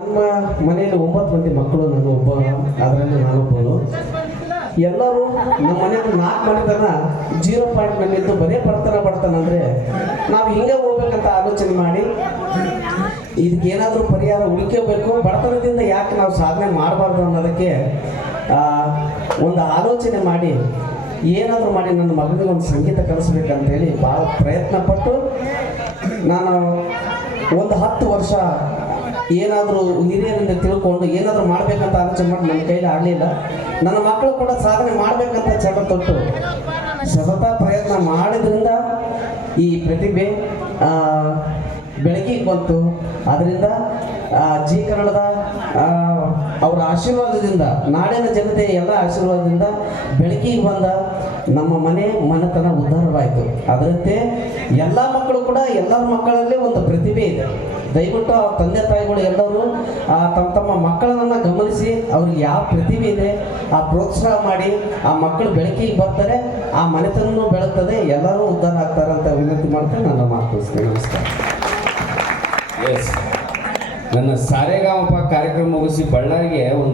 ನಮ್ಮ ಮನೆಯಲ್ಲಿ ಒಂಬತ್ತು ಮಂದಿ ಮಕ್ಕಳು, ನಾನು ಒಬ್ಬ, ಅದರಲ್ಲಿ ನಾನೊಬ್ಬನು ಎಲ್ಲರೂ ನಮ್ಮ ಮನೆಯಲ್ಲಿ ನಾಲ್ಕು ಮನೆತನ ಜೀರೋ ಪಾಯಿಂಟ್ ನಲ್ಲಿದ್ದು ಬರೇ ಬಡತನ ಬಡತನ ಅಂದರೆ ನಾವು ಹಿಂಗೆ ಹೋಗ್ಬೇಕಂತ ಆಲೋಚನೆ ಮಾಡಿ, ಇದಕ್ಕೇನಾದರೂ ಪರಿಹಾರ ಹುಡುಕಬೇಕು ಬಡತನದಿಂದ ಯಾಕೆ ನಾವು ಸಾಧನೆ ಮಾಡಬಾರ್ದು ಅನ್ನೋದಕ್ಕೆ ಒಂದು ಆಲೋಚನೆ ಮಾಡಿ, ಏನಾದರೂ ಮಾಡಿ ನನ್ನ ಮಗನಿಗೆ ಒಂದು ಸಂಗೀತ ಕಲಿಸ್ಬೇಕಂತೇಳಿ ಭಾಳ ಪ್ರಯತ್ನ ಪಟ್ಟು ನಾನು ಒಂದು ಹತ್ತು ವರ್ಷ ಏನಾದರೂ ಹಿರಿಯರಿಂದ ತಿಳ್ಕೊಂಡು ಏನಾದರೂ ಮಾಡಬೇಕಂತ ಆಲೋಚನೆ ಮಾಡಿ ನನ್ನ ಕೈಲಿ ಆಗಲಿಲ್ಲ. ನನ್ನ ಮಕ್ಕಳು ಕೂಡ ಸಾಧನೆ ಮಾಡಬೇಕಂತ ಚಟ ತೊಟ್ಟು. ಸತತ ಪ್ರಯತ್ನ ಮಾಡಿದ್ರಿಂದ ಈ ಪ್ರತಿಭೆ ಬೆಳಕಿಗೆ ಬಂತು. ಅದರಿಂದ ಆ, ಜಿ ಕನ್ನಡದ ಅವರ ಆಶೀರ್ವಾದದಿಂದ, ನಾಡಿನ ಜನತೆ ಎಲ್ಲ ಆಶೀರ್ವಾದದಿಂದ ಬೆಳಕಿಗೆ ಬಂದ ನಮ್ಮ ಮನೆ ಮನೆತನ ಉದ್ಧಾರವಾಯಿತು. ಅದರಂತೆ ಎಲ್ಲ ಮಕ್ಕಳು ಕೂಡ ಎಲ್ಲರ ಮಕ್ಕಳಲ್ಲೇ ಒಂದು ಪ್ರತಿಭೆ ಇದೆ. ದಯವಿಟ್ಟು ಆ ತಂದೆ ತಾಯಿಗಳು ಎಲ್ಲರೂ ಆ ತಮ್ಮ ತಮ್ಮ ಮಕ್ಕಳನ್ನು ಗಮನಿಸಿ, ಅವ್ರಿಗೆ ಯಾವ ಪ್ರತಿಭೆ ಇದೆ, ಆ ಪ್ರೋತ್ಸಾಹ ಮಾಡಿ, ಆ ಮಕ್ಕಳು ಬೆಳಕಿಗೆ ಬರ್ತಾರೆ, ಆ ಮನೆತನೂ ಬೆಳಗ್ತದೆ, ಎಲ್ಲರೂ ಉದ್ಧಾರ ಆಗ್ತಾರೆ ಅಂತ ವಿನಂತಿ ಮಾಡ್ತಾರೆ ನನ್ನ ಮಾತು. ನಮಸ್ಕಾರ. ಎಸ್ ನನ್ನ ಸಾರೆಗಾಮಪ್ಪ ಕಾರ್ಯಕ್ರಮ ಮುಗಿಸಿ ಬಳ್ಳಾರಿಗೆ ಒಂದು